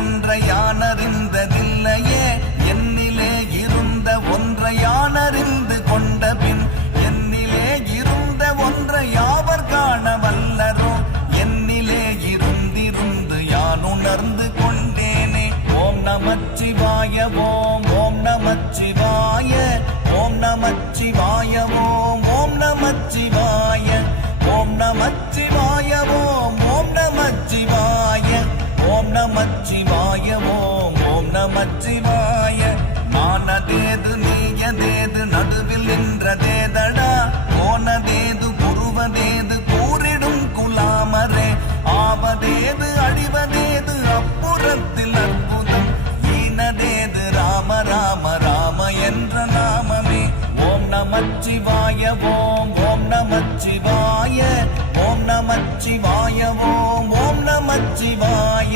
ஒன்றை யானறிந்ததில்லையே என்னிலே இருந்த ஒன்றை யானறிந்து கொண்ட பின் என்னிலே இருந்த ஒன்றை யாவர் காண வல்லரோ என்னிலே இருந்திருந்து யான் உணர்ந்து கொண்டேனே. ஓம் நமச்சிவாய ஓம் ஓம் நமச்சிவாய ஓம் நமச்சிவாய ஓம் ஓம் நமச்சிவாய ஓம் நமச்சிவாய ஓம் ஓம் நமச்சிவாய ஓம் நமச்சிவாய ஓம் ஓம் நமச்சிவாய. நானதேது நீயதேது நடுவில் நின்றதேதடா போனதேது புருவதேது கூறிடும் குலாமரே ஆவதேது அழிவதேது அப்புறத்தில் அற்புதம் ஈனதேது ராம ராம ராம என்ற நாமமே. ஓம் நமச்சிவாய ஓம் ஓம் நமச்சிவாய ஓம் நமச்சிவாய ஓம்